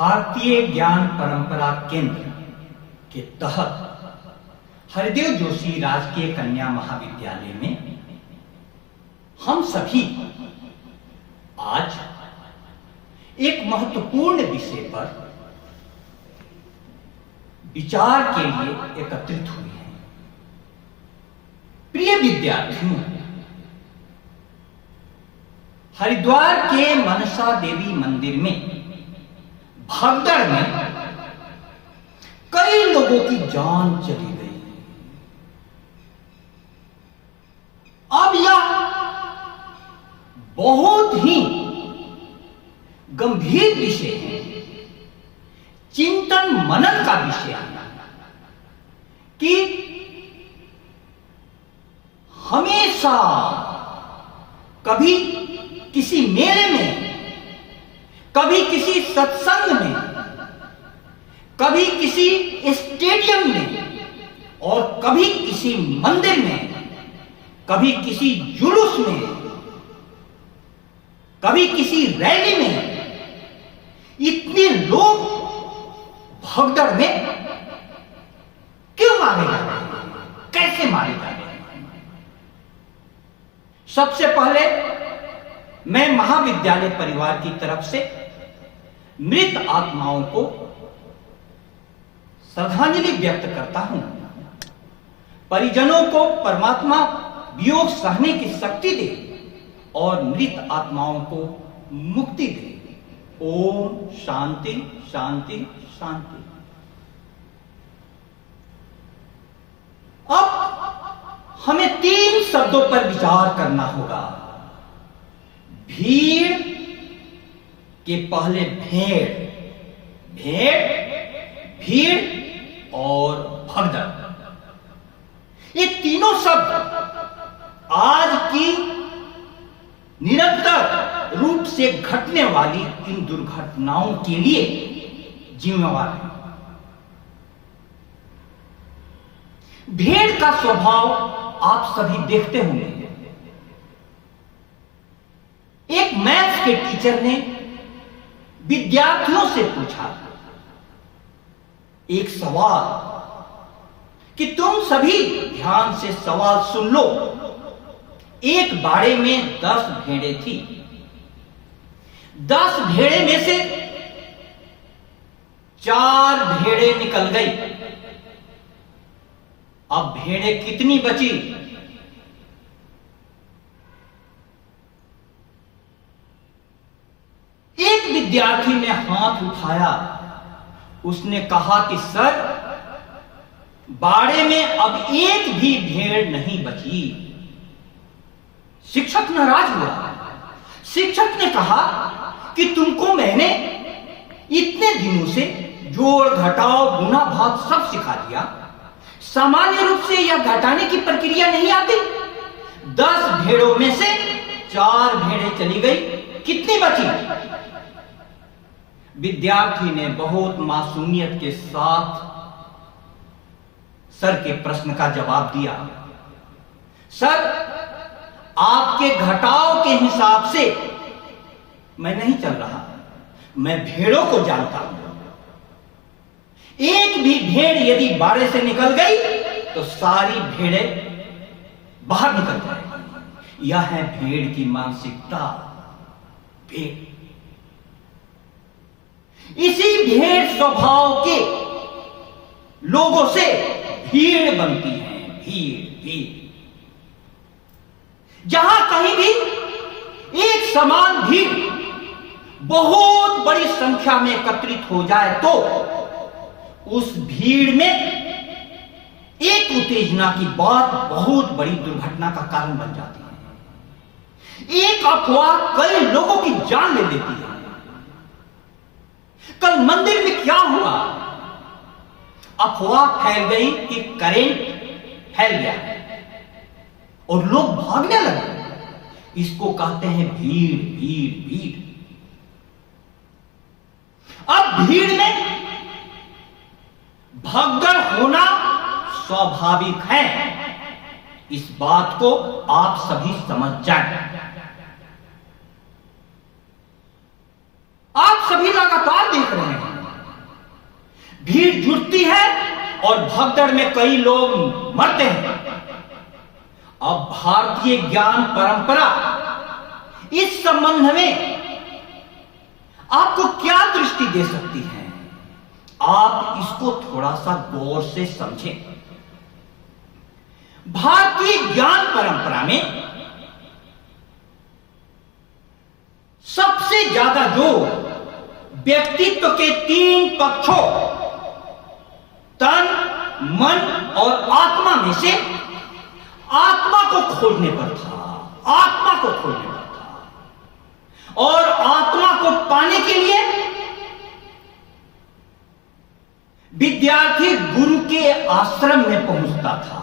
भारतीय ज्ञान परंपरा केंद्र के तहत हरिदेव जोशी राजकीय कन्या महाविद्यालय में हम सभी आज एक महत्वपूर्ण विषय पर विचार के लिए एकत्रित हुए हैं। प्रिय विद्यार्थियों, हरिद्वार के मनसा देवी मंदिर में भगदड़ में कई लोगों की जान चली गई। अब यह बहुत ही गंभीर विषय है, चिंतन मनन का विषय है कि हमेशा कभी किसी मेले में, कभी किसी सत्संग में, कभी किसी स्टेडियम में और कभी किसी मंदिर में, कभी किसी जुलूस में, कभी किसी रैली में इतने लोग भगदड़ में क्यों मारे जा रहे हैं, कैसे मारे जा रहे हैं? सबसे पहले मैं महाविद्यालय परिवार की तरफ से मृत आत्माओं को श्रद्धांजलि व्यक्त करता हूं। परिजनों को परमात्मा वियोग सहने की शक्ति दे और मृत आत्माओं को मुक्ति दे। ओम शांति शांति शांति। अब हमें 3 शब्दों पर विचार करना होगा। भीड़ के पहले भेड़, भेड़, भीड़ और भगदड़। ये तीनों शब्द आज की निरंतर रूप से घटने वाली इन दुर्घटनाओं के लिए जिम्मेवार है। भेड़ का स्वभाव आप सभी देखते होंगे। एक मैथ्स के टीचर ने विद्यार्थियों से पूछा एक सवाल कि तुम सभी ध्यान से सवाल सुन लो। एक बाड़े में 10 भेड़ें थी। 10 भेड़ें में से 4 भेड़ें निकल गई। अब भेड़ें कितनी बची? एक विद्यार्थी ने हाथ उठाया। उसने कहा कि सर, बाड़े में अब एक भी भेड़ नहीं बची। शिक्षक नाराज हुआ। शिक्षक ने कहा कि तुमको मैंने इतने दिनों से जोड़ घटाव गुणा भाग सब सिखा दिया, सामान्य रूप से यह घटाने की प्रक्रिया नहीं आती। 10 भेड़ों में से 4 भेड़ें चली गई, कितनी बची? विद्यार्थी ने बहुत मासूमियत के साथ सर के प्रश्न का जवाब दिया। सर, आपके घटाव के हिसाब से मैं नहीं चल रहा, मैं भेड़ों को जानता हूं। एक भी भेड़ यदि बाड़े से निकल गई तो सारी भेड़ें बाहर निकल जाएंगी। यह है भेड़ की मानसिकता। भेड़, इसी भेड़ स्वभाव के लोगों से भीड़ बनती है। भीड़, भीड़। जहां कहीं भी एक समान भीड़ बहुत बड़ी संख्या में एकत्रित हो जाए तो उस भीड़ में एक उत्तेजना की बात बहुत बड़ी दुर्घटना का कारण बन जाती है। एक अफवाह कई लोगों की जान ले लेती है। कल मंदिर में क्या हुआ? अफवाह फैल गई कि करंट फैल गया और लोग भागने लगे। इसको कहते हैं भीड़, भीड़, भीड़। अब भीड़ में भगदड़ होना स्वाभाविक है। इस बात को आप सभी समझ जाएं। आप सभी लगातार देख रहे हैं भीड़ जुटती है और भगदड़ में कई लोग मरते हैं। अब भारतीय ज्ञान परंपरा इस संबंध में आपको क्या दृष्टि दे सकती है? आप इसको थोड़ा सा गौर से समझें। भारतीय ज्ञान परंपरा में सबसे ज्यादा जोर व्यक्तित्व के 3 पक्षों तन, मन और आत्मा में से आत्मा को खोजने पर था। आत्मा को खोजने पर था और आत्मा को पाने के लिए विद्यार्थी गुरु के आश्रम में पहुंचता था।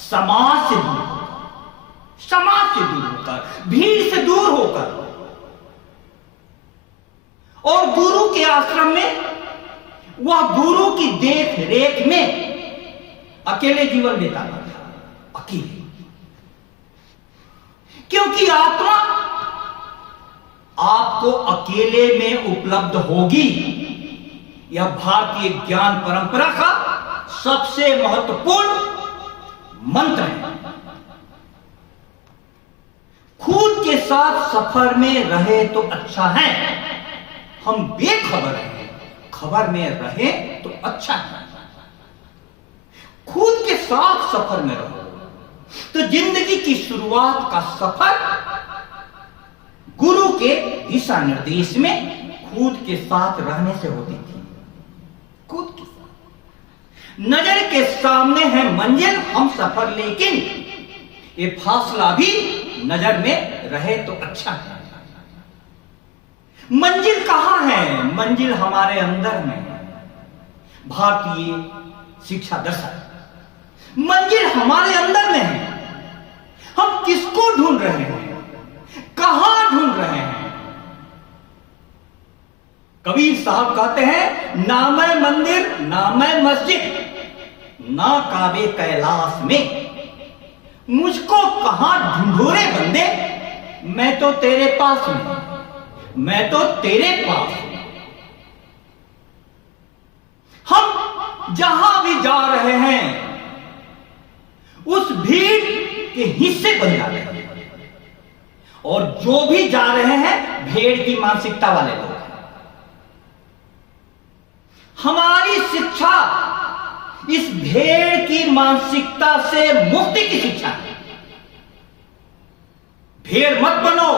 समाज से दूर होकर, समाज से दूर होकर, भीड़ से दूर होकर, और गुरु के आश्रम में वह गुरु की देख रेख में अकेले जीवन बिताता था। अकेले, क्योंकि आत्मा आपको अकेले में उपलब्ध होगी। यह भारतीय ज्ञान परंपरा का सबसे महत्वपूर्ण मंत्र है। खुद के साथ सफर में रहे तो अच्छा है। हम बेखबर हैं, खबर में रहे तो अच्छा है। खुद के साथ सफर में रहो तो जिंदगी की शुरुआत का सफर गुरु के दिशा निर्देश में खुद के साथ रहने से होती थी। खुद के साथ नजर के सामने है मंजिल, हम सफर, लेकिन ये फासला भी नजर में रहे तो अच्छा है। मंजिल कहां है? मंजिल हमारे अंदर में है। भारतीय शिक्षा दर्शन मंजिल हमारे अंदर में है। हम किसको ढूंढ रहे हैं? कहां ढूंढ रहे हैं? कबीर साहब कहते हैं, ना मैं मंदिर ना मैं मस्जिद ना काबे कैलाश में, मुझको कहां ढूंढो रे बंदे, मैं तो तेरे पास हूं, मैं तो तेरे पास हूं। हम जहां भी जा रहे हैं उस भीड़ के हिस्से बन जा रहे हैं, और जो भी जा रहे हैं भेड़ की मानसिकता वाले लोग हैं। हमारी शिक्षा इस भेड़ की मानसिकता से मुक्ति की शिक्षा है। भेड़ मत बनो।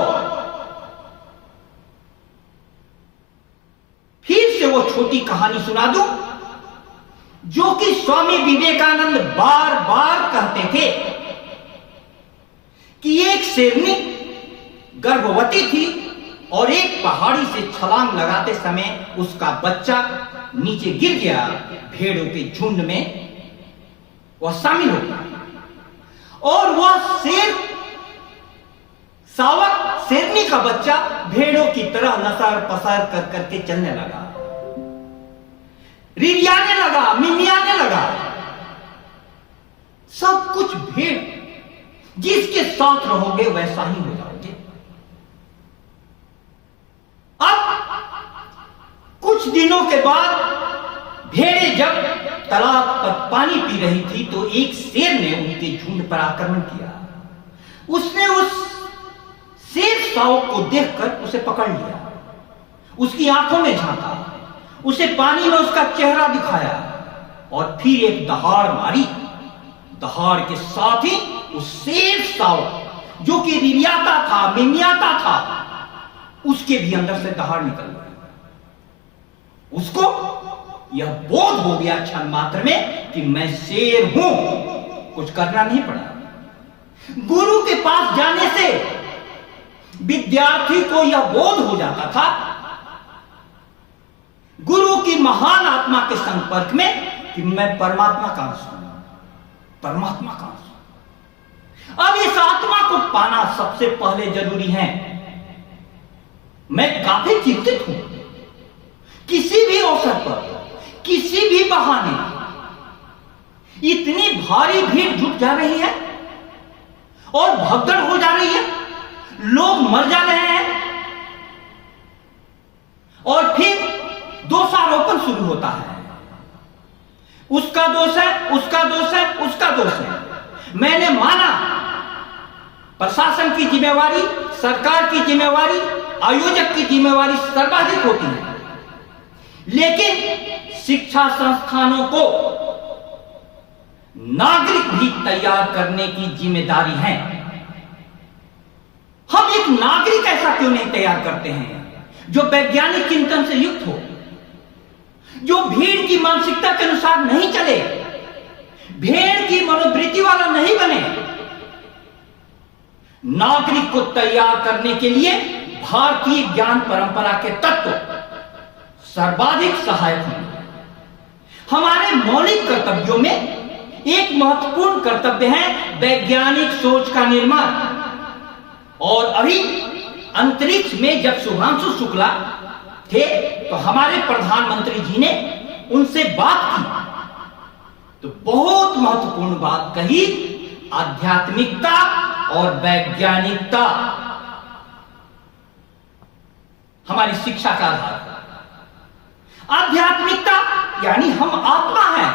फिर से वो छोटी कहानी सुना दूं जो कि स्वामी विवेकानंद बार बार कहते थे कि एक शेरनी गर्भवती थी और एक पहाड़ी से छलांग लगाते समय उसका बच्चा नीचे गिर गया। भेड़ों के झुंड में वह शामिल हो गया और वह सावक शेरनी का बच्चा भेड़ों की तरह नसर पसर कर करके चलने लगा, रिरियाने लगा, मिमियाने लगा। सब कुछ भेड़, जिसके साथ रहोगे वैसा ही हो जाओगे। अब कुछ दिनों के बाद भेड़ें जब तालाब पर पानी पी रही थी तो एक शेर ने उनके झुंड पर आक्रमण किया। उसने उस शेर शावक को देखकर उसे पकड़ लिया, उसकी आंखों में झांका, उसे पानी में उसका चेहरा दिखाया और फिर एक दहाड़ मारी। दहाड़ के साथ ही उस शेर शावक जो कि रिरियाता था, मिमियाता था, उसके भी अंदर से दहाड़ निकल गई। उसको यह बोध हो गया क्षण मात्र में कि मैं शेर हूं, कुछ करना नहीं पड़ा। गुरु के पास जाने से विद्यार्थी को यह बोध हो जाता था, गुरु की महान आत्मा के संपर्क में, कि मैं परमात्मा का अंश हूं, परमात्मा का अंश हूं। अब इस आत्मा को पाना सबसे पहले जरूरी है। मैं काफी चिंतित हूं, किसी भी अवसर पर, किसी भी बहाने इतनी भारी भीड़ जुट जा रही है और भगदड़ हो जा रही है, लोग मर जा रहे हैं और फिर दोषारोपण शुरू होता है। उसका दोष है, उसका दोष है, उसका दोष है। मैंने माना प्रशासन की जिम्मेवारी, सरकार की जिम्मेवारी, आयोजक की जिम्मेवारी सर्वाधिक होती है, लेकिन शिक्षा संस्थानों को नागरिक भी तैयार करने की जिम्मेदारी है। हम एक नागरिक ऐसा क्यों नहीं तैयार करते हैं जो वैज्ञानिक चिंतन से युक्त हो, जो भीड़ की मानसिकता के अनुसार नहीं चले, भेड़ की मनोवृत्ति वाला नहीं बने। नागरिक को तैयार करने के लिए भारतीय ज्ञान परंपरा के तत्व सर्वाधिक सहायक होंगे। हमारे मौलिक कर्तव्यों में एक महत्वपूर्ण कर्तव्य है वैज्ञानिक सोच का निर्माण। और अभी अंतरिक्ष में जब शुभांशु शुक्ला थे तो हमारे प्रधानमंत्री जी ने उनसे बात की तो बहुत महत्वपूर्ण बात कही, आध्यात्मिकता और वैज्ञानिकता हमारी शिक्षा का आधार है। आध्यात्मिकता यानी हम आत्मा हैं,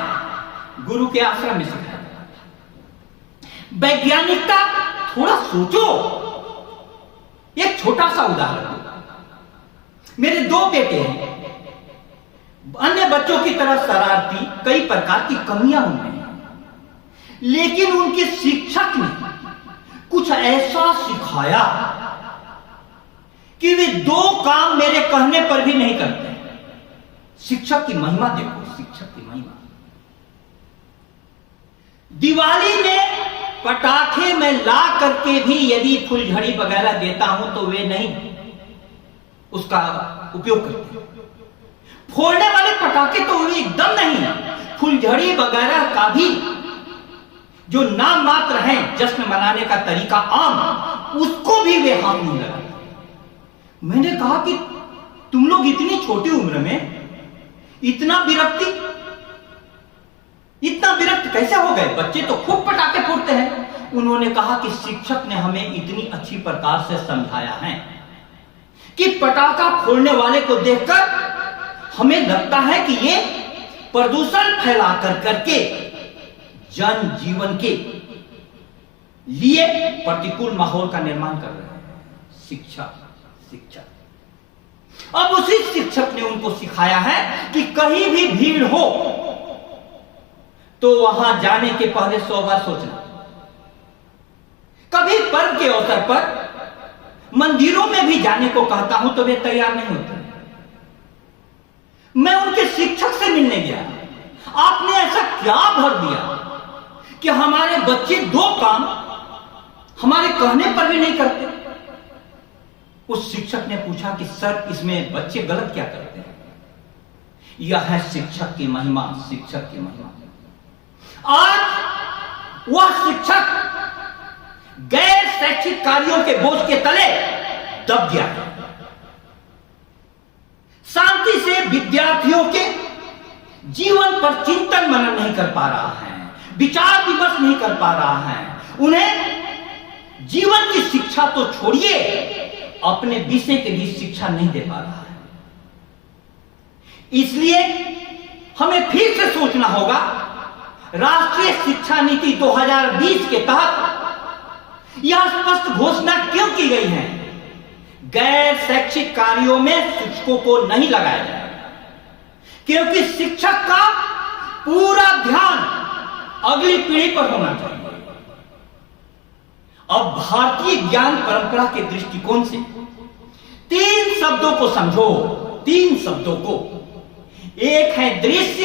गुरु के आश्रम में सिखाया। वैज्ञानिकता, थोड़ा सोचो, एक छोटा सा उदाहरण। मेरे 2 बेटे हैं, अन्य बच्चों की तरह शरारती, कई प्रकार की कमियां उनमें हैं, लेकिन उनके शिक्षक ने कुछ ऐसा सिखाया कि वे 2 काम मेरे कहने पर भी नहीं करते। शिक्षक की महिमा देखो, शिक्षक की महिमा। दिवाली में पटाखे में ला करके भी यदि फुलझड़ी वगैरह देता हूं तो वे नहीं उसका उपयोग करते। फोड़ने वाले पटाखे तो वे एकदम नहीं, फुलझड़ी वगैरह का भी जो नाम मात्र है जश्न मनाने का तरीका आम, उसको भी वे हाथ नहीं लगाते। मैंने कहा कि तुम लोग इतनी छोटी उम्र में इतना विरक्त कैसे हो गए? बच्चे तो खूब पटाखे फोड़ते हैं। उन्होंने कहा कि शिक्षक ने हमें इतनी अच्छी प्रकार से समझाया है कि पटाखा फोड़ने वाले को देखकर हमें लगता है कि ये प्रदूषण फैला करके जन जीवन के लिए प्रतिकूल माहौल का निर्माण कर रहे हैं। शिक्षा। अब उसी शिक्षक ने उनको सिखाया है कि कहीं भी भीड़ हो तो वहां जाने के पहले 100 बार सोचना। कभी पर्व के अवसर पर मंदिरों में भी जाने को कहता हूं तो वे तैयार नहीं होते। मैं उनके शिक्षक से मिलने गया, आपने ऐसा क्या भर दिया कि हमारे बच्चे 2 काम हमारे कहने पर भी नहीं करते? उस शिक्षक ने पूछा कि सर, इसमें बच्चे गलत क्या करते हैं? यह है शिक्षक की महिमा, शिक्षक की महिमा। आज वह शिक्षक गैर शैक्षिक कार्यों के बोझ के तले दब गया है। शांति से विद्यार्थियों के जीवन पर चिंतन मनन नहीं कर पा रहा है, विचार विमर्श नहीं कर पा रहा है। उन्हें जीवन की शिक्षा तो छोड़िए, अपने विषय के लिए शिक्षा नहीं दे पा रहा है। इसलिए हमें फिर से सोचना होगा, राष्ट्रीय शिक्षा नीति 2020 के तहत यह स्पष्ट घोषणा क्यों की गई है? गैर शैक्षिक कार्यों में शिक्षकों को नहीं लगाया जाएगा, क्योंकि शिक्षक का पूरा ध्यान अगली पीढ़ी पर होना चाहिए। अब भारतीय ज्ञान परंपरा के दृष्टिकोण से 3 शब्दों को समझो, 3 शब्दों को। एक है दृश्य,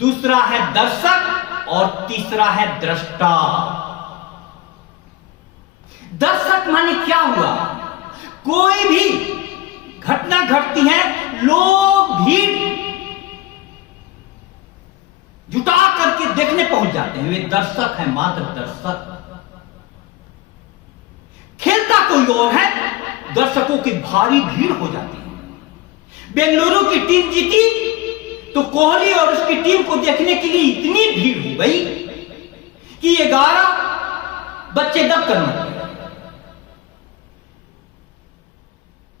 दूसरा है दर्शक और तीसरा है दृष्टा। दर्शक माने क्या हुआ? कोई भी घटना घटती है, लोग भीड़ जुटा करके देखने पहुंच जाते हैं, वे दर्शक है, मात्र दर्शक। खेलता कोई और है, दर्शकों की भारी भीड़ हो जाती है। बेंगलुरु की टीम जीती तो कोहली और उसकी टीम को देखने के लिए इतनी भीड़ हो गई कि 11 बच्चे दब कर मर गए।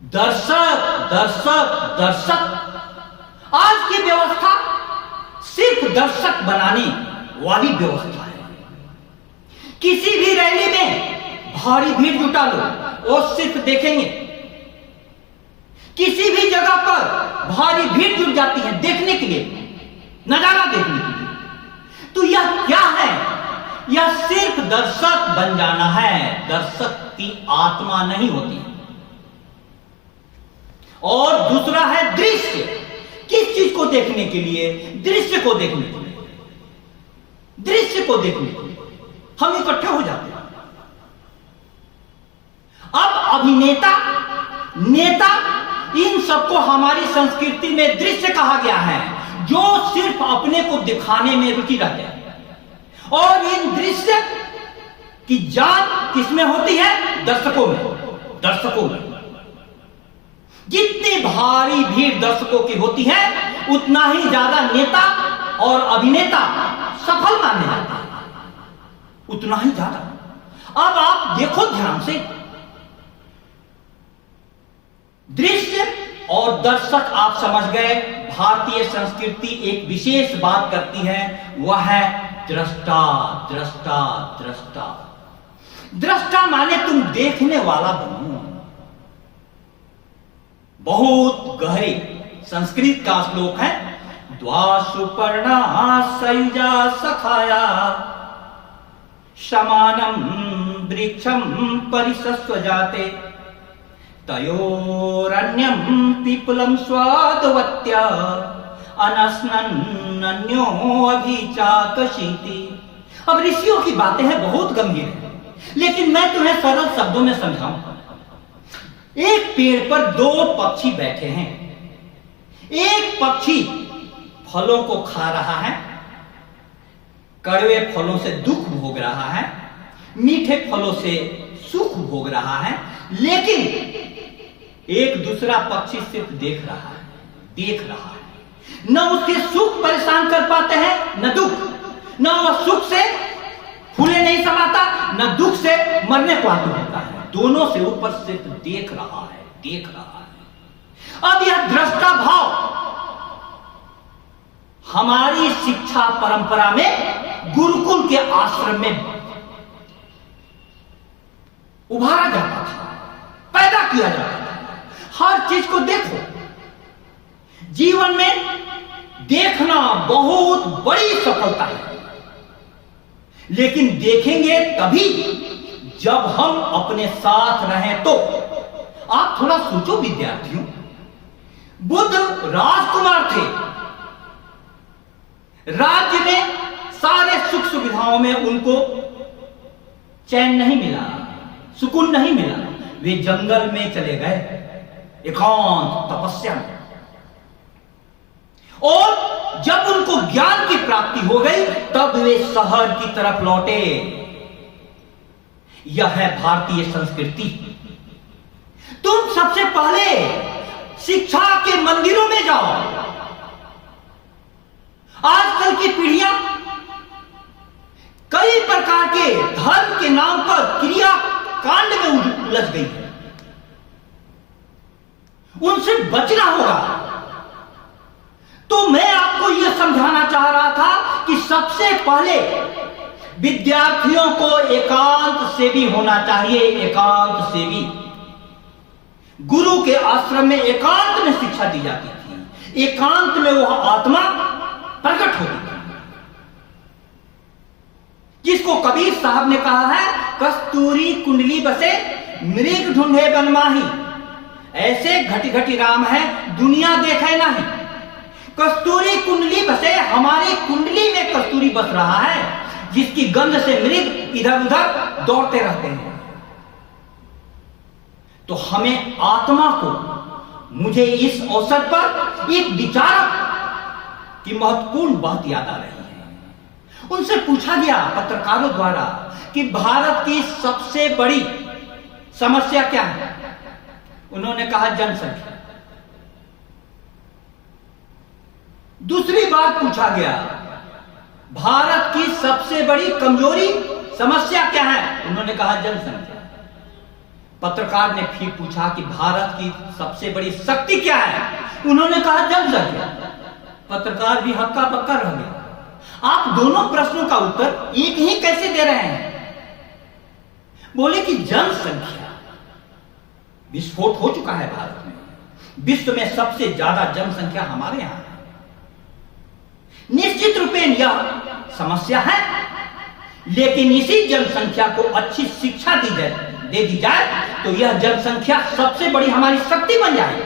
दर्शक दर्शक दर्शक। आज की व्यवस्था सिर्फ दर्शक बनाने वाली व्यवस्था है। किसी भी रैली में भारी भीड़ जुटा लो, वो सिर्फ देखेंगे। किसी भी जगह पर भारी भीड़ जुट जाती है देखने के लिए, नजारा देखने के लिए। तो यह क्या है? यह सिर्फ दर्शक बन जाना है, दर्शक की आत्मा नहीं होती। और दूसरा है दृश्य। किस चीज को देखने के लिए? दृश्य को देखने के लिए। दृश्य को देखने के लिए हम इकट्ठे हो जाते हैं। अब अभिनेता, नेता, इन सबको हमारी संस्कृति में दृश्य कहा गया है, जो सिर्फ अपने को दिखाने में रुचि रखते हैं। और इन दृश्य की जान किसमें होती है? दर्शकों में। दर्शकों में जितनी भारी भीड़ दर्शकों की होती है, उतना ही ज्यादा नेता और अभिनेता सफल माने जाते हैं, उतना ही ज्यादा। अब आप देखो ध्यान से, दृश्य और दर्शक आप समझ गए। भारतीय संस्कृति एक विशेष बात करती है, वह है दृष्टा। दृष्टा, दृष्टा, दृष्टा माने तुम देखने वाला बनो। बहुत गहरे संस्कृत का श्लोक है, द्वासुपर्णा सयुजा सखाया समानम वृक्षम परिसस्व जाते तयोरन्यम पिपलम स्वादवत्या अनस्नन्यो अभिचाकशीति। अब ऋषियों की बातें हैं, बहुत गंभीर है, लेकिन मैं तुम्हें सरल शब्दों में समझाऊं। एक पेड़ पर दो पक्षी बैठे हैं। एक पक्षी फलों को खा रहा है, कड़वे फलों से दुख भोग रहा है, मीठे फलों से सुख भोग रहा है। लेकिन एक दूसरा पक्षी सिर्फ देख रहा है, देख रहा है। न उसके सुख परेशान कर पाते हैं, न दुख। न वह सुख से फूले नहीं समाता, न दुख से मरने को आतुर होता है। दोनों से ऊपर सिर्फ देख रहा है, देख रहा है। अब यह दृष्टा भाव हमारी शिक्षा परंपरा में गुरुकुल के आश्रम में उभारा जाता था, पैदा किया जाता था। हर चीज को देखो। जीवन में देखना बहुत बड़ी सफलता है, लेकिन देखेंगे तभी जब हम अपने साथ रहें। तो आप थोड़ा सोचो विद्यार्थियों, बुद्ध राजकुमार थे, राज्य में सारे सुख सुविधाओं में उनको चैन नहीं मिला, सुकून नहीं मिला। वे जंगल में चले गए, एकांत तपस्या में। और जब उनको ज्ञान की प्राप्ति हो गई, तब वे शहर की तरफ लौटे। यह है भारतीय संस्कृति। तुम सबसे पहले शिक्षा के मंदिरों में जाओ। आजकल की पीढ़ियां कई प्रकार के धर्म के नाम पर क्रिया कांड में उलझ गई है, उनसे बचना होगा। तो मैं आपको यह समझाना चाह रहा था कि सबसे पहले विद्यार्थियों को एकांत सेवी होना चाहिए। एकांत सेवी। गुरु के आश्रम में एकांत में शिक्षा दी जाती थी, एकांत में वह आत्मा प्रकट होती थी, जिसको कबीर साहब ने कहा है, कस्तूरी कुंडली बसे मृग ढूंढे बनमाही। ऐसे घटी घटी राम है, दुनिया देखे नहीं। कस्तूरी कुंडली बसे, हमारी कुंडली में कस्तूरी बस रहा है, जिसकी गंध से मृग इधर उधर दौड़ते रहते हैं। तो हमें आत्मा को, मुझे इस अवसर पर एक विचारक की महत्वपूर्ण बात याद आ रही है। उनसे पूछा गया पत्रकारों द्वारा कि भारत की सबसे बड़ी समस्या क्या है। उन्होंने कहा जनसंख्या। दूसरी बात पूछा गया, भारत की सबसे बड़ी कमजोरी समस्या क्या है। उन्होंने कहा जनसंख्या। पत्रकार ने फिर पूछा कि भारत की सबसे बड़ी शक्ति क्या है। उन्होंने कहा जनसंख्या। पत्रकार भी हक्का बक्का रह गया। आप दोनों प्रश्नों का उत्तर एक ही कैसे दे रहे हैं? बोले कि जनसंख्या विस्फोट हो चुका है भारत में, विश्व में सबसे ज्यादा जनसंख्या हमारे यहां है। निश्चित रूपेण यह समस्या है, लेकिन इसी जनसंख्या को अच्छी शिक्षा दे दी जाए तो यह जनसंख्या सबसे बड़ी हमारी शक्ति बन जाएगी,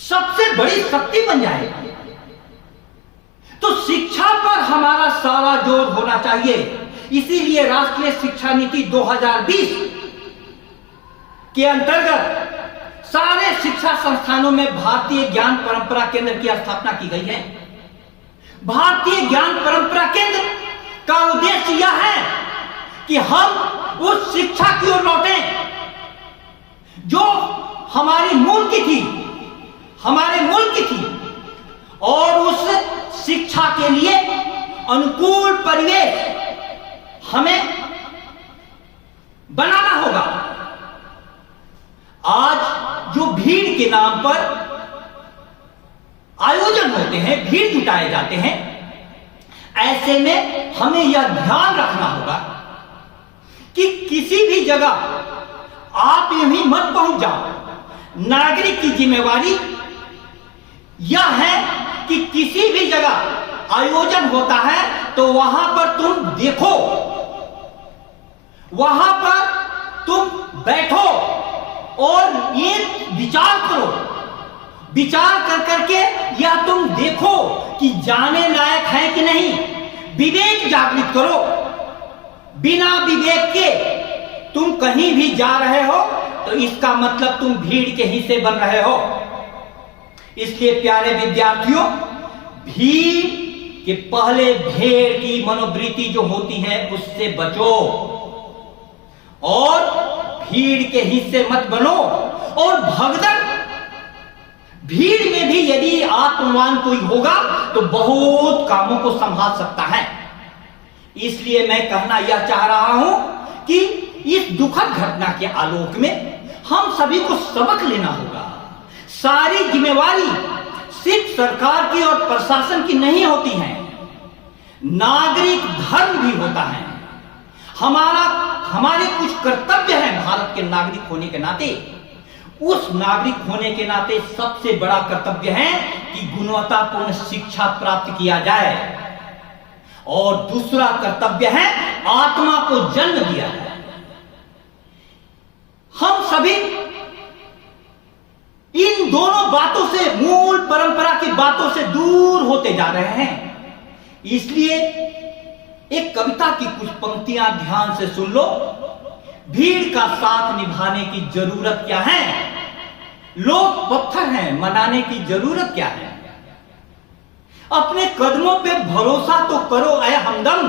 सबसे बड़ी शक्ति बन जाएगी। तो शिक्षा पर हमारा सारा जोर होना चाहिए। इसीलिए राष्ट्रीय शिक्षा नीति 2020 के अंतर्गत सारे शिक्षा संस्थानों में भारतीय ज्ञान परंपरा केंद्र की स्थापना की गई है। भारतीय ज्ञान परंपरा केंद्र का उद्देश्य यह है कि हम उस शिक्षा की ओर लौटें जो हमारी मूल की थी, हमारे मूल की थी, और उस शिक्षा के लिए अनुकूल परिवेश हमें बनाना होगा। आज जो भीड़ के नाम पर आयोजन होते हैं, भीड़ जुटाए जाते हैं, ऐसे में हमें यह ध्यान रखना होगा कि किसी भी जगह आप यूं ही मत पहुंच जाओ। नागरिक की जिम्मेवारी यह है कि किसी भी जगह आयोजन होता है तो वहां पर तुम देखो, वहां पर तुम बैठो और ये विचार करो, विचार कर करके यह तुम देखो कि जाने लायक है कि नहीं। विवेक जागृत करो। बिना विवेक के तुम कहीं भी जा रहे हो तो इसका मतलब तुम भीड़ के हिस्से बन रहे हो। इसलिए प्यारे विद्यार्थियों, भीड़ के पहले भेड़ की मनोवृत्ति जो होती है उससे बचो और भीड़ के हिस्से मत बनो। और भगदड़ भीड़ में भी यदि आत्मवान कोई होगा तो बहुत कामों को संभाल सकता है। इसलिए मैं कहना यह चाह रहा हूं कि इस दुखद घटना के आलोक में हम सभी को सबक लेना होगा। सारी जिम्मेवारी सिर्फ सरकार की और प्रशासन की नहीं होती है, नागरिक धर्म भी होता है। हमारे कुछ कर्तव्य हैं भारत के नागरिक होने के नाते। उस नागरिक होने के नाते सबसे बड़ा कर्तव्य है कि गुणवत्तापूर्ण शिक्षा प्राप्त किया जाए, और दूसरा कर्तव्य है आत्मा को जन्म दिया जाए। हम सभी इन दोनों बातों से, मूल परंपरा की बातों से दूर होते जा रहे हैं। इसलिए एक कविता की कुछ पंक्तियां ध्यान से सुन लो। भीड़ का साथ निभाने की जरूरत क्या है? लोग पत्थर हैं, मनाने की जरूरत क्या है? अपने कदमों पे भरोसा तो करो ऐ हमदम,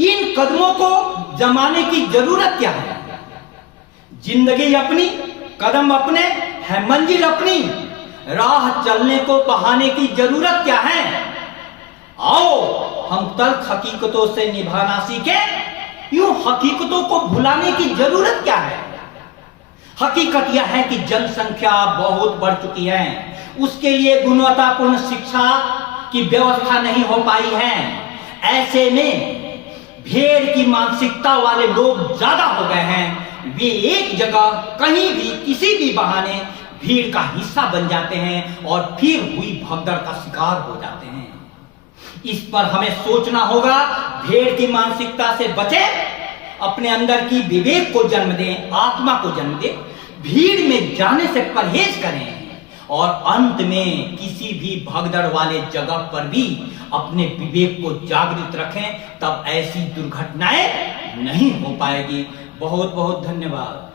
इन कदमों को जमाने की जरूरत क्या है? जिंदगी अपनी, कदम अपने, है मंजिल अपनी, राह चलने को बहाने की जरूरत क्या है? आओ हम तल्ख हकीकतों से निभाना सीखे, यूं हकीकतों को भुलाने की जरूरत क्या है? हकीकत यह है कि जनसंख्या बहुत बढ़ चुकी है, उसके लिए गुणवत्तापूर्ण शिक्षा की व्यवस्था नहीं हो पाई है। ऐसे में भेड़ की मानसिकता वाले लोग ज्यादा हो गए हैं। वे एक जगह कहीं भी किसी भी बहाने भीड़ का हिस्सा बन जाते हैं और फिर हुई भगदड़ का शिकार हो जाते हैं। इस पर हमें सोचना होगा। भेड़ की मानसिकता से बचे, अपने अंदर की विवेक को जन्म दें, आत्मा को जन्म दें, भीड़ में जाने से परहेज करें और अंत में किसी भी भगदड़ वाले जगह पर भी अपने विवेक को जागृत रखें, तब ऐसी दुर्घटनाएं नहीं हो पाएगी। बहुत बहुत धन्यवाद।